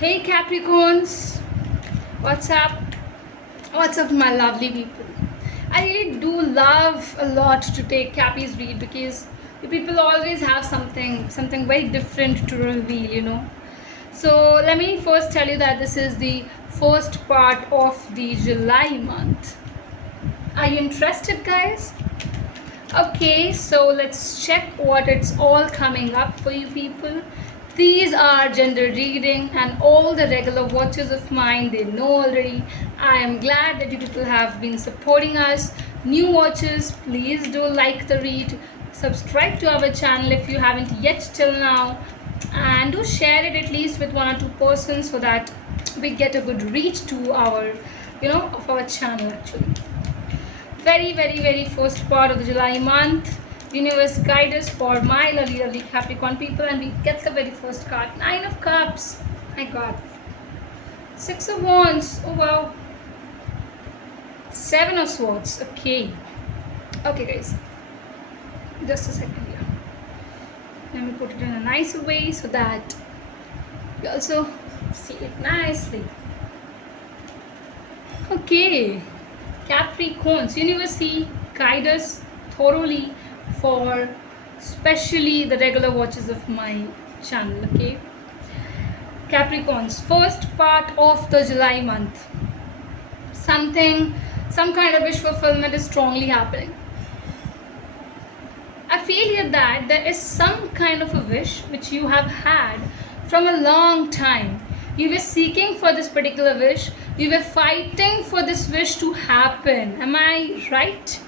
Hey Capricorns, what's up? What's up, my lovely people? I really do love a lot to take Cappy's read because you people always have something very different to reveal. So let me first tell you that this is the first part of the July month. Are you interested, guys? Okay, so let's check what it's all coming up for you people. These are gender reading, and all the regular watchers of mine, they know already. I am glad that you people have been supporting us. New watchers, please do like the read, subscribe to our channel if you haven't yet till now, and do share it at least with one or two persons so that we get a good reach to our of our channel actually. Very first part of the July month. Universe guide us for my lovely Capricorn people, and we get the very first card. 9 of Cups. My God. 6 of Wands. Oh wow. 7 of Swords. Okay. Okay, guys. Just a second here. Let me put it in a nicer way so that you also see it nicely. Okay. Capricorns, universe guide us thoroughly for especially the regular watchers of my channel. Okay, Capricorns, first part of the July month, some kind of wish fulfillment is strongly happening. I feel here that there is some kind of a wish which you have had from a long time. You were seeking for this particular wish. You were fighting for this wish to happen. Am I right?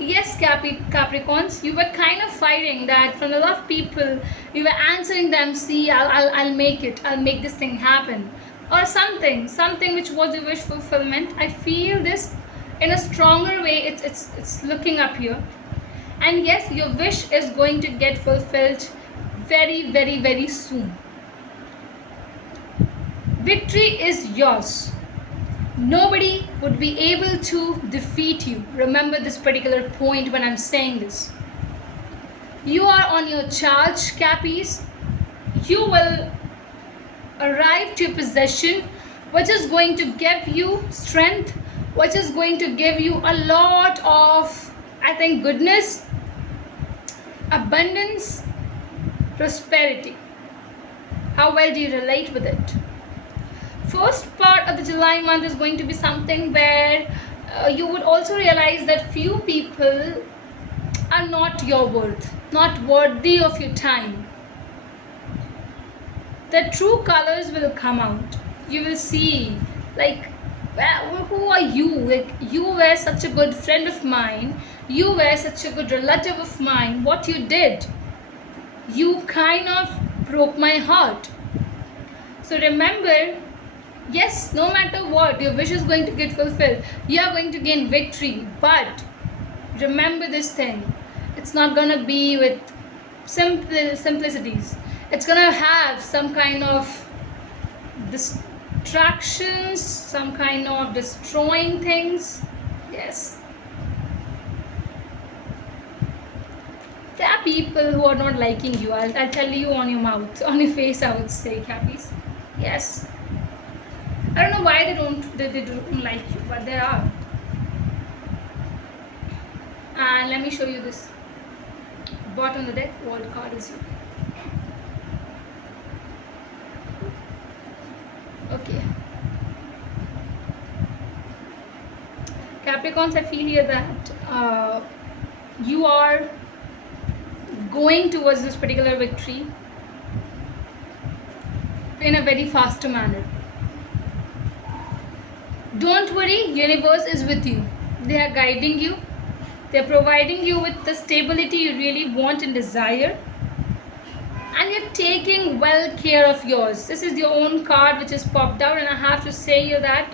Yes, Capricorns, you were kind of fighting that from a lot of people. You were answering them, see, I'll make it. I'll make this thing happen. Or something which was a wish fulfillment. I feel this in a stronger way. It's looking up here. And yes, your wish is going to get fulfilled very soon. Victory is yours. Nobody would be able to defeat you. Remember this particular point when I'm saying this. You are on your charge, Cappies. You will arrive to a possession which is going to give you strength, which is going to give you a lot of, I think, goodness, abundance, prosperity. How well do you relate with it? First part of the July month is going to be something where you would also realize that few people are not your worth, not worthy of your time. The true colors will come out. You will see, like, who are you? Like, you were such a good friend of mine. You were such a good relative of mine. What you did, you kind of broke my heart. So remember, yes, no matter what, your wish is going to get fulfilled. You are going to gain victory. But remember this thing. It's not going to be with simplicities. It's going to have some kind of distractions, some kind of destroying things. Yes. There are people who are not liking you. I'll tell you on your mouth, on your face, I would say, Cappies. Yes. I don't know why they don't like you, but they are. And let me show you this. Bottom of the deck, world card is here. Okay. Capricorns, I feel here that you are going towards this particular victory in a very faster manner. Don't worry, universe is with you. They are guiding you. They are providing you with the stability you really want and desire. And you're taking well care of yours. This is your own card which is popped out, and I have to say you that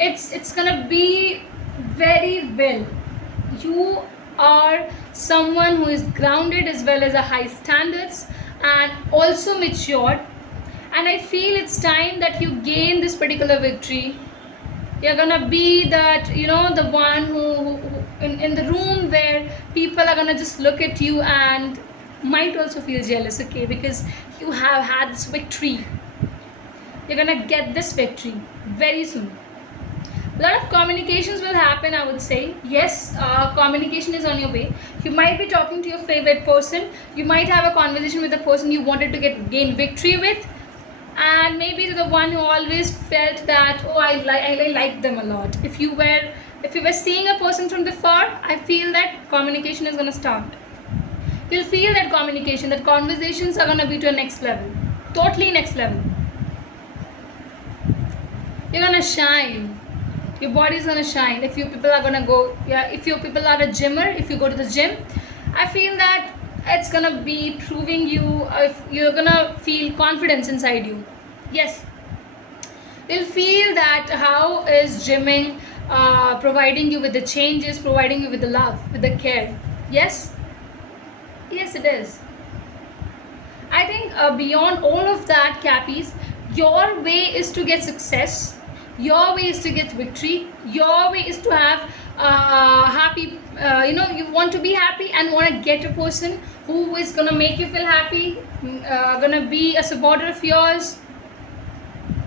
it's gonna be very well. You are someone who is grounded as well as a high standards and also matured. And I feel it's time that you gain this particular victory. You're gonna be that, the one who in the room where people are gonna just look at you and might also feel jealous, okay, because you have had this victory. You're gonna get this victory very soon. A lot of communications will happen, I would say. Yes, communication is on your way. You might be talking to your favorite person. You might have a conversation with the person you wanted to gain victory with, and maybe the one who always felt that, oh, I like them a lot. If you were seeing a person from the far, I feel that communication is gonna start. You'll feel that communication, that conversations are gonna be to a next level, totally next level. You're gonna shine. Your body is gonna shine. If you people are gonna go, if you people are a gymmer, if you go to the gym, I feel that it's gonna be proving you, if you're gonna feel confidence inside you. Yes, you'll feel that how is gymming providing you with the changes, providing you with the love, with the care. Yes, yes, it is. I think beyond all of that, Cappies, your way is to get success. Your way is to get victory. Your way is to have happy. You want to be happy and want to get a person who is gonna make you feel happy, gonna be a supporter of yours.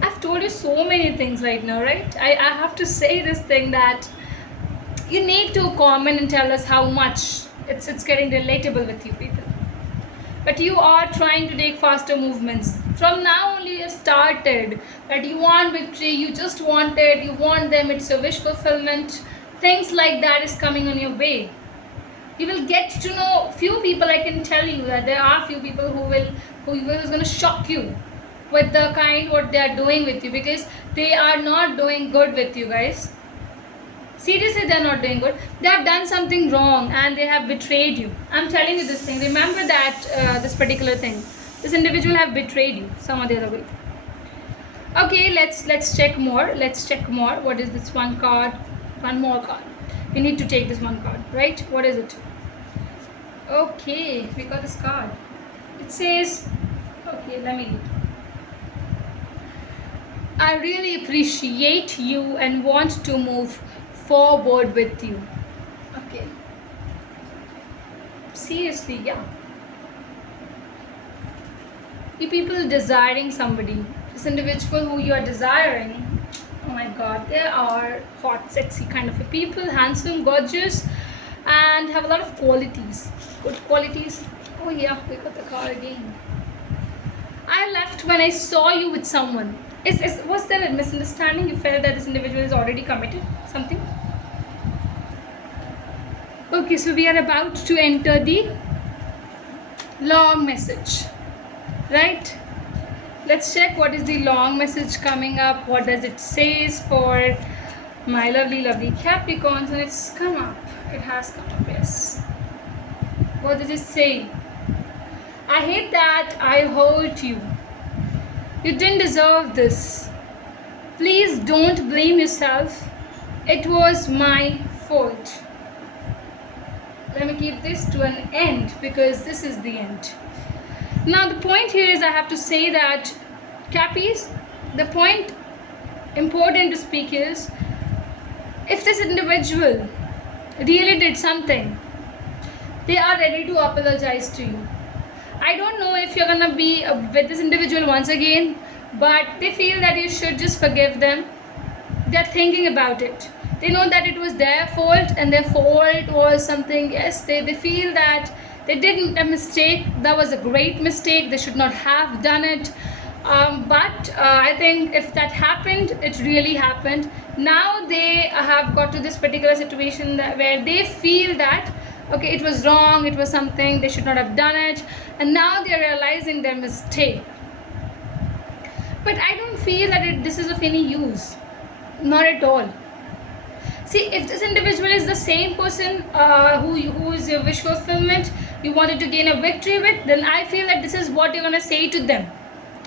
I've told you so many things right now, right? I have to say this thing that you need to comment and tell us how much it's getting relatable with you people. But you are trying to take faster movements. From now only you have started that you want victory, you just want it, you want them, it's a wish fulfillment. Things like that is coming on your way. You will get to know few people. I can tell you that there are few people who is going to shock you with the kind what they are doing with you, because they are not doing good with you guys. Seriously, they're not doing good. They have done something wrong and they have betrayed you. I'm telling you this thing. Remember that this particular thing. This individual have betrayed you some other way. Okay, let's check more. Let's check more. What is this one card? One more card. We need to take this one card, right? What is it? Okay, we got this card. It says, okay, let me read. I really appreciate you and want to move forward with you. Okay. Seriously, yeah. You people desiring somebody, this individual who you are desiring, oh my god, they are hot, sexy kind of a people, handsome, gorgeous, and have a lot of qualities, good qualities. Oh yeah, we got the card again. I left when I saw you with someone. Was there a misunderstanding? You felt that this individual is already committed something? Okay, so we are about to enter the long message, right? Let's check what is the long message coming up. What does it says for my lovely Capricorns? And it's come up. It has come up, yes. What does it say? I hate that I hurt you. You didn't deserve this. Please don't blame yourself. It was my fault. Let me keep this to an end because this is the end. Now the point here is I have to say that Cappies, the point important to speak is if this individual really did something, they are ready to apologize to you. I don't know if you're gonna be with this individual once again, but they feel that you should just forgive them. They're thinking about it. They know that it was their fault and their fault was something, yes, they feel that they did a mistake. That was a great mistake. They should not have done it. But I think if that happened, it really happened. Now they have got to this particular situation where they feel that, okay, it was wrong, it was something, they should not have done it. And now they are realizing their mistake. But I don't feel that this is of any use. Not at all. See, if this individual is the same person who is your wish fulfillment, you wanted to gain a victory with, then I feel that this is what you're going to say to them.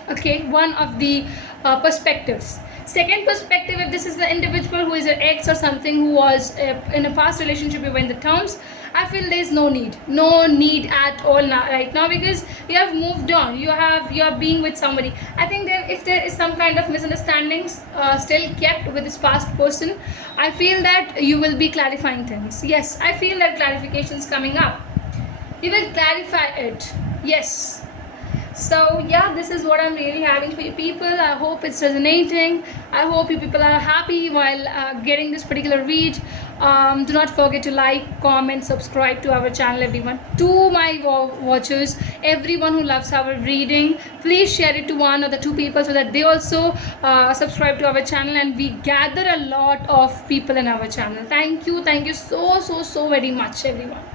Okay, one of the perspectives. Second perspective, if this is the individual who is your ex or something who was in a past relationship, you were in the terms, I feel there is no need at all now, right now, because you have moved on. You are being with somebody. I think that if there is some kind of misunderstandings still kept with this past person, I feel that you will be clarifying things. Yes, I feel that clarification is coming up. You will clarify it. Yes. So yeah, this is what I'm really having for you people. I hope it's resonating. I hope you people are happy while getting this particular read. Do not forget to like, comment, subscribe to our channel, everyone. To my watchers, everyone who loves our reading, please share it to one or the two people so that they also subscribe to our channel and we gather a lot of people in our channel. Thank you so very much, everyone.